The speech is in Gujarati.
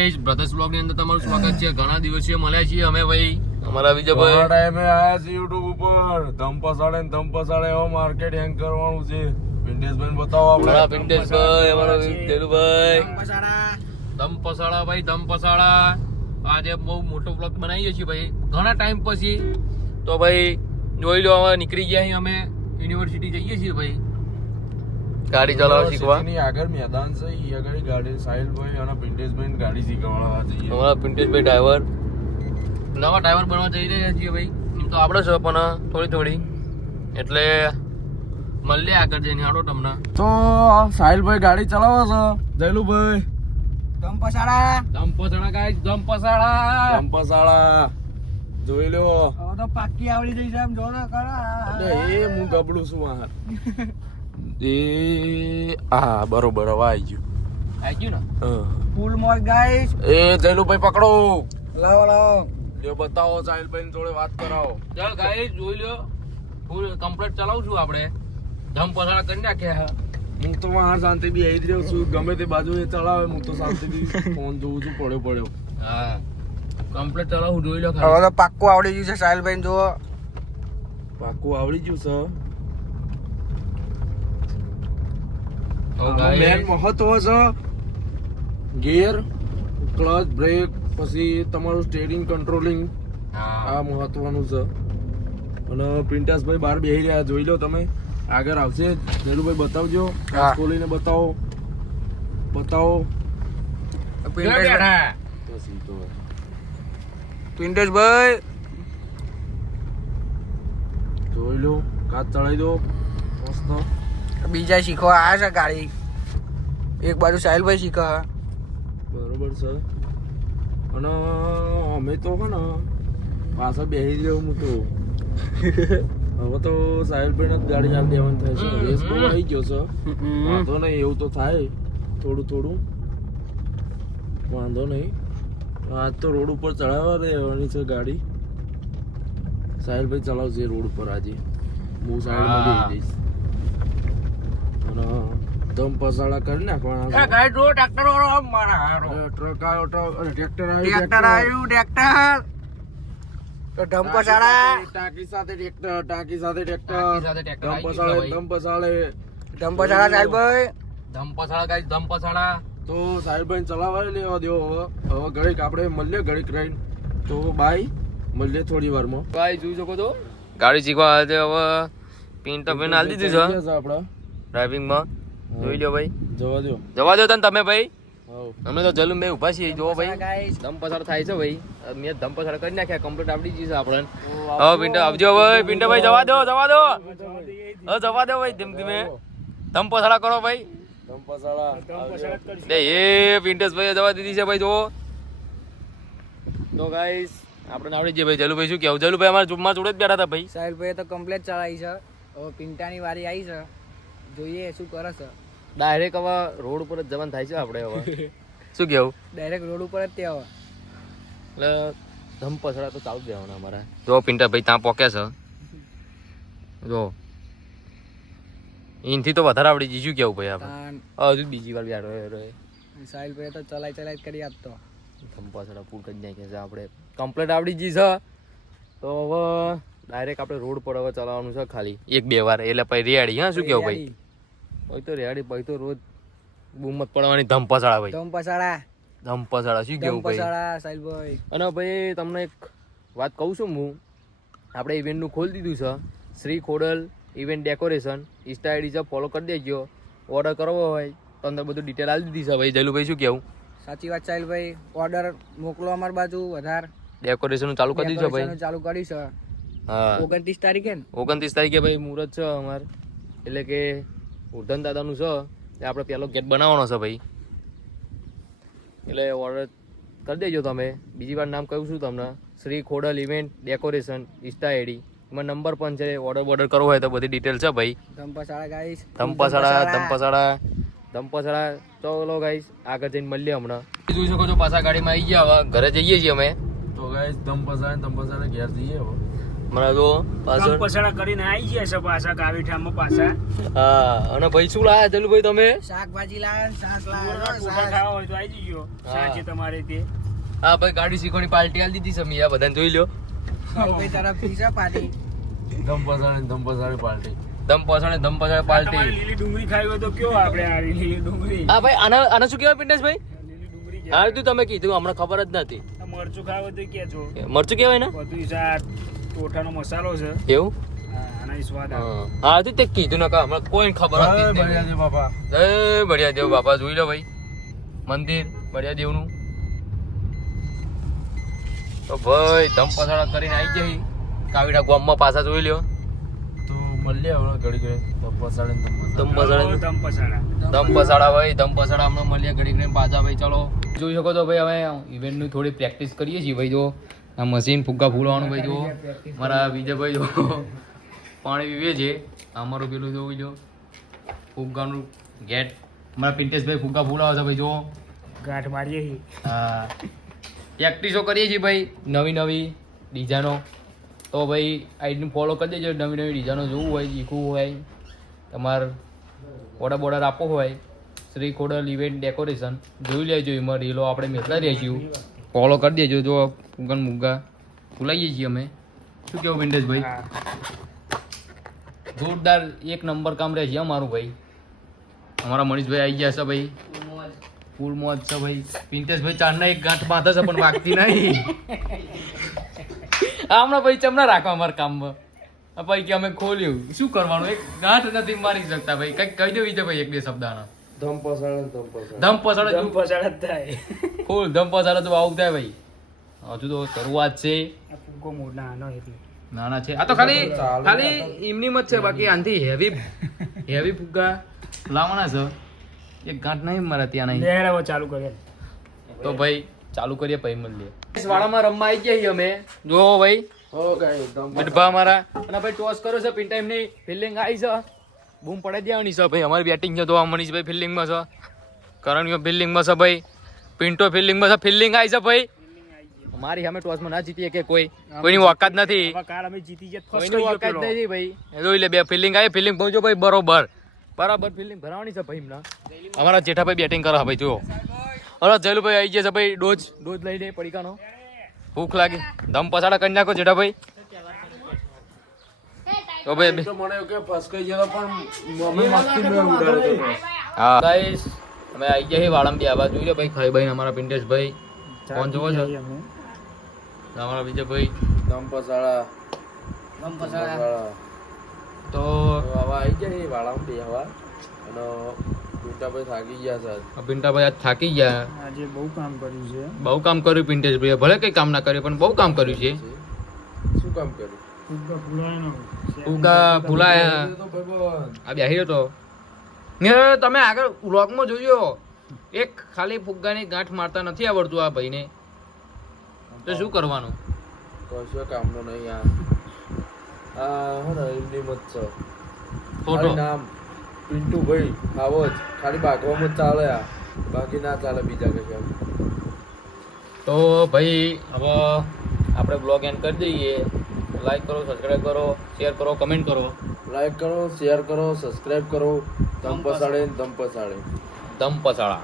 ગાઈસ બ્રધર્સ બ્લોગ ની અંદર તમારું સ્વાગત છે. ઘણા દિવસે મળ્યા છીએ અમે ભાઈ. અમારા વિજયભાઈ ટાઈમે આયા છે YouTube ઉપર ધમ પસાડે એવો માર્કેટ હેંગ કરવાનું છે. પિન્ટેશભાઈ બતાવો આપણે. અમારા પિન્ટેશભાઈ, અમારા દેલુભાઈ ધમ પસાડા ભાઈ, ધમ પસાડા. આજે બહુ મોટો બ્લોગ બનાવીએ છીએ ભાઈ ઘણા ટાઈમ પછી. તો ભાઈ જોઈ લો, હવે નીકળી ગયા અહીં અમે યુનિવર્સિટી જઈએ છીએ ભાઈ ગાડી ચલાવવા શીખવા. સિટીની આગળ મેદાન છે, ઈ આગળ ગાડી સાહિલભાઈ અને પિન્ટેશભાઈ ગાડી શીખવાડવા જઈએ. અમારા પિન્ટેશભાઈ ડ્રાઈવર, નવા ડ્રાઈવર બનવા જઈ રહ્યા છીએ ભાઈ. એમ તો આપણે છે પણ થોડી એટલે મળીએ આગળ જઈને. હાડો તમને તો સાહિલભાઈ ગાડી ચલાવો છો, જયલુભાઈ ધમ પસાડા ગાઈસ, ધમ પસાડા જોઈ લો. તો પાકી આવડી જઈ છે એમ જો ને અરે એ હું ગબડું છું આ એ હા બરોબર હવે આવી ગયું. આવી ગયું ને. હા ફૂલ મોજ ગાઈસ. એ જયલુભાઈ પકડો, લાવો જો બતાવો સાહિલભાઈ જોડે વાત કરાવો. ચાલ ગાઈસ જોઈ લો, ફૂલ કમ્પ્લીટ ચલાવું છું આપણે. ધમ પસાડા કરી નાખ્યા. હું તો માર શાંતિ બી આવી રહ્યો છું, ગમે તે બાજુ એ ચલાવે હું તો શાંતિ બી ફોન જોઉં છું. પડ્યો હા કમ્પ્લીટ ચલાવું, જોઈ લો હવે ખાલી. તો પાક્કું આવડી ગયું છે સાહિલભાઈ જુઓ. પાકું આવડી ગયું છે. તો મેન ગાઈસ મહત્વ છે ગિયર, ક્લચ, બ્રેક, પછી તમારું સ્ટીયરિંગ કંટ્રોલિંગ, હા આ મહત્વનું છે. અને પિન્ટાસભાઈ બહાર બેસી રહ્યા, જોઈ લો તમે. આગળ આવશે જયલુભાઈ, બતાવજો. હા. ખોલીને બતાવો. પિન્ટેશભાઈ જોઈ લો, કાચ ચડાવી દો મસ્ત. બીજા શીખવા આવ્યા છે ગાડી. એક બાજુ સાહિલભાઈ શીખવા. બરોબર છે. અને અમે તો હે ને પાછા બેસી રહ્યો હું તો. હવે તો સાહિલભાઈ જ ગાડી આમ દેવાનું થાય છે. રેસ બહુ આવી ગયો છે. વાંધો નહીં, એવું તો થાય થોડું વાંધો નહીં. આજ તો રોડ ઉપર ચડાવવા રહેવાની છે ગાડી. સાહિલભાઈ ચલાવશે રોડ ઉપર આજે, હું સાઈડમાં બેસી જઈશ. અને દમ પસાડા કરી નાખવાના છે. ગાઈસ જો ટ્રેક્ટર વાળો આમ મારા હારો. ટ્રક આવ્યો, ટ્રેક્ટર ટ્રેક્ટર આવ્યું ટ્રેક્ટર. તો ઢંપ સાડા ટાંકી સાથે ટ્રેક્ટર, ટાંકી સાથે ટ્રેક્ટર. ટાંકી સાથે ટ્રેક્ટર દમ આવી ગયું પસાડે, ભાઈ. દમ પસાડે. ઢંપ સાડા સાહિલભાઈ. ધમ પસાડા ગાઈસ, ધમ પસાડા. તો સાહિલભાઈ ચલાવવા લેવા દો. હવે ઘડીક આપણે મળીએ, ઘડીક રહીને. તો બાય, મળીએ થોડી વારમાં. ગાઈસ જોઈ શકો છો ગાડી શીખવા આવે હવે પિન્ટો પેન આલી દીધું છે આપડા ડ્રાઇવિંગમાં. જોઈ લો ભાઈ, જવા દો. તને તમે ભાઈ. હાઉ. અમે તો જલું ભાઈ ઉભા છીએ. જોવો ભાઈ ગાઈસ ધમ પસાડ થાય છે ભાઈ. મેં ધમ પસાડ કરી નાખ્યા, કમ્પ્લીટ આવડી ગઈ છે આપણને. હવે પિન્ટો આવજો ભાઈ. પિન્ટો ભાઈ જવા દો. હવે જવા દો ભાઈ, ધીમે ધીમે ધમ પસાડા કરો ભાઈ. દમ પસાડા. એ પિન્ટેશ ભાઈ જવા દીધી છે ભાઈ. જોવો તો ગાઈસ આપણે આવડી જઈએ ભાઈ. જલુભાઈ શું કેવું? જલુભાઈ અમારા જુમ્મા જોડે જ બેઠા હતા ભાઈ. સાહિલભાઈ તો કમ્પ્લીટ ચલાવી છે. હવે પિંટાની વારી આવી છે, જોઈએ શું કરે છે. ડાયરેક્ટ હવે રોડ ઉપર જ જવાનું થાય છે આપણે હવે. શું કેવું? ડાયરેક્ટ રોડ ઉપર જ તે હવે. એટલે ધમ પસડા તો ચાલુ જ દેવાના અમારા. જો પિન્ટા ભાઈ ત્યાં પોકે છે. જો એનથી તો વધારે આવડી જઈ. શું કેવું ભાઈ આપણે? તાન હજુ બીજી વાર બેઠો રહે. સાહિલભાઈ તો ચલાઈ જ કરી આપતો. ધમ પસડા પૂર કરી નાખ્યા છે આપણે. કમ્પ્લીટ આવડી ગઈ છે. તો હવે ડાયરેક્ટ આપણે રોડ પર હવે ચલાવવાનું છે ખાલી 1-2 વાર. એટલે પછી રેડી. હા શું કેવું ભાઈ? પછી તો રેડી. પછી તો રોજ બૂમત પડવાની. ધમ પસડા ભાઈ, ધમ પસાડા. ધમ પસડા. શું ધમ કેવું ભાઈ? પસાડા સાહિલભાઈ. અને ભાઈ તમને એક વાત કહું છું હું. આપણે ઇવેન્ટનું ખોલી દીધું છે, Shri Khodal event decoration. Insta ID છે, ફોલો કરી દેજો. ઓર્ડર કરવો હોય તો અંદર બધું ડિટેલ આપી દીધી છે ભાઈ. જલુભાઈ શું કેવું? સાચી વાત સાહિલભાઈ. ઓર્ડર મોકલો અમારી બાજુ વધારે. ડેકોરેશન ચાલુ કરી દીધું છે ભાઈ. ચાલુ કરી છે. હા 29 તારીખે ને 29 તારીખે ભાઈ મુહૂર્ત છે અમારે. એટલે કે ઉર્ધન દાદાનું છે. એ આપણે પહેલો ગેટ બનાવવાનો છે ભાઈ. એટલે ઓર્ડર કરી દેજો તમે. બીજી વાર નામ કહું છું તમને, Shri Khodal event decoration. Insta ID એમાં નંબર પણ છે. ઓર્ડર કરવો હોય તો બધી ડિટેલ છે ભાઈ. ધમ પસાડા ગાઈસ. ધમ પસાડા. ચલો ગાઈસ આગળ જઈને મળીએ હમણાં. જોઈ શકો છો પાછા ગાડીમાં આવી ગયા. હવે ઘરે જઈએ છીએ અમે. તો ગાઈસ દમ પસાડે ઘેર જઈએ હવે. મારા જો પાછળ પછાડા કરીને આવી ગયા છે પાછા કાવીઠામાં પાછા. હા અને ભાઈ શું લાયા જલુભાઈ તમે? શાકભાજી લાવ્યા, શાક ટોટા લાવ્યા, ખાવા હોય તો આવી જજો સાંજે તમારે તે. હા ભાઈ ગાડી શીખવાની પાર્ટી આલી દીધી છે મિયા, બધાને જોઈ લ્યો. સૌભાઈ તરફથી છે પાર્ટી. ધમ પછાડે પાર્ટી. દમ પસાડે તમારે પાર્ટી. લીલી ડુંગળી ખાવી હોય તો કયો આપણે આ લીલી ડુંગળી. હા ભાઈ આને શું કહેવાય પિન્ટેશભાઈ? લીલી ડુંગળી હા તું તમે કીધું હમણાં ખબર જ નથી. મરચું ખાવ હોય તો કેજો. મરચું કહેવાય ને બધું આ ટોઠાનો મસાલો છે. એવું? આના સ્વાદ આવે. હા તું તે કીધું નકા હમણાં કોઈ ખબર હતી જ નહીં. બાપા. જય બળિયા દેવ બાપા, જોઈ લો ભાઈ મંદિર બળિયા દેવનું. તો ભાઈ ધમ પસાડા કરીને આવી જઈ કાવીડા ગામમાં પાછા જોઈ લ્યો. તો મળીએ હવે ઘડી ઘડી ધમ પછાડે. ધમ પસાડા ધમ પછાડા. દમ પસાડા ભાઈ, દમ પસાડા હમણાં મળીએ ઘડી ઘડી પાછા ભાઈ. ચલો જોઈ શકો છો ભાઈ, અમે ઇવેન્ટની થોડી પ્રેક્ટિસ કરીએ છીએ ભાઈ. જો આ મશીન ફુગ્ગા ફૂલવાનું ભાઈ. જો મારા વિજયભાઈ જો પાણી પીવે છે. અમારું પેલું જોવું જો ફુગ્ગાનું ગેટ. મારા પિન્ટેશભાઈ ફુગ્ગા ફૂલાવે છે ભાઈ. જો ગાંઠ મારીએ છીએ. હા પ્રેક્ટિસો કરીએ છીએ ભાઈ, નવી નવી ડિઝાઇનો. તો ભાઈ આઈડીને ફોલો કરી દેજો. નવી નવી ડિઝાઇનો જોવું હોય, શીખવું હોય, તમારે ઓર્ડર આપવો હોય, શ્રી ખોડલ ઇવેન્ટ ડેકોરેશન જોઈ લેજો. એમાં રીલો આપણે મેળતા રહીશું, ફોલો કરી દેજો. જો ફુગ્ગા મુગ્ગા ફૂલાઈએ છીએ અમે. શું કેવું પિન્ટેશભાઈ? જોરદાર એક નંબર કામ રહે છે અમારું ભાઈ. અમારા મનીષભાઈ આવી ગયા છે ભાઈ, ફૂલ મોજ છે ભાઈ. પિન્ટેશભાઈ ચારના એક ગાંઠ બાંધે છે પણ વાગતી નહીં. હમણાં ભાઈ ચમના રાખો અમારા કામમાં. ભાઈ કે અમે ખોલ્યું શું કરવાનું, એક ગાંઠ નથી મારી શકતા ભાઈ. કઈક કહી દેવી છે ભાઈ, એક બે શબ્દાના. ધમ પછાડે. ધમ પસાડે ધમ પછાડે જ થાય. ફૂલ ધમ પસાડે તો આવું થાય ભાઈ. હજુ તો શરૂઆત છે, આ ફુગ્ગો મોટા આનો એટલે. નાના છે આ તો. ખાલી એમની મત છે, બાકી આનથી હેવી ફુગ્ગા લાવવાના છે. એક ગાંઠ નહીં મારા ત્યાં નહીં. લેડ હવે ચાલુ કરીએ. તો ભાઈ ચાલુ કરીએ પછી મળીએ. વાડામાં રમવા આવી ગયા છીએ અમે. જો ભાઈ હો ગાઈ ધમ મિઠભા મારા અને ભાઈ ટોસ કરો છે. પિન ટાઈમની ફિલ્ડિંગ આવી છે, બૂમ પડાઈ દેવાની છે ભાઈ. અમારી બેટિંગ છે તો મનીષભાઈ ફિલ્ડિંગમાં છે, કરણીઓ ફિલ્ડિંગમાં છે ભાઈ, પિન્ટો ફિલ્ડિંગમાં છે. ફિલ્ડિંગ આવી છે ભાઈ. મારી સામે ટોસમાં ના જીતીએ કે કોઈની ઓકાત નથી. હવે કાલ અમે જીતી ગયા ફર્સ્ટ કોઈની ઓકાત નથી ભાઈ. જોઈ લે બે ફિલ્ડિંગ આવી. ફિલ્ડિંગ પહોંચો ભાઈ બરોબર ફિલ્ડિંગ ભરાવાની છે ભાઈ. હમણાં અમારા જેઠાભાઈ બેટિંગ કરે ભાઈ. જુઓ અરે જયલુભાઈ આવી ગયા છે ભાઈ. ડોઝ લઈ લે પડીકાનો. ભૂખ લાગી, ધમ પસાડા કરી નાખો જેઠાભાઈ. તો ભાઈ તો મને કે ફસકાઈ ગયો પણ મમ્મી મસ્તી મે ઉડાડતો હતો. હા ગાઈસ અમે આવી ગયા છીએ વાળામાં. બે આવા જોઈ લો ભાઈ. ખાઈ ભાઈ અમારા પિન્ટેશભાઈ. કોણ જોવો છો? અમારા વિજયભાઈ ધમ પછાડા. તો હવે આવી જાય વાળામાં બે હવા અને પિન્ટાભાઈ થાકી ગયા છે. પિન્ટાભાઈ આજ થાકી ગયા. આજે બહુ કામ કર્યું છે. બહુ કામ કર્યું પિન્ટેશભાઈ. ભલે કઈ કામ ના કર્યું પણ બહુ કામ કર્યું છે. શું કામ કર્યું? ફુગ્ગા ફૂલાયા. તો ભગવાન આ બેહી રહ્યો તો ને તમે આગળ વ્લોગમાં જોયો, એક ખાલી ફુગ્ગાની ગાંઠ મારતા નથી આવડતું આ ભાઈને. તો શું કરવાનું? કશો કામનો નહીં યાર. આ હો ને એમની મત છે. ફોટો નામ પિન્ટુભાઈ આવો જ ખાલી બાગવામાં જ ચાલે આ, બાકી ના ચાલે બીજા કશું. તો ભાઈ હવે આપણે બ્લોગ એન્ડ કરી દઈએ. લાઈક કરો, સબસ્ક્રાઈબ કરો, શેર કરો, કમેન્ટ કરો. લાઈક કરો, શેર કરો, સબસ્ક્રાઇબ કરો. ધમ પછાડે. ધમ પસાડા.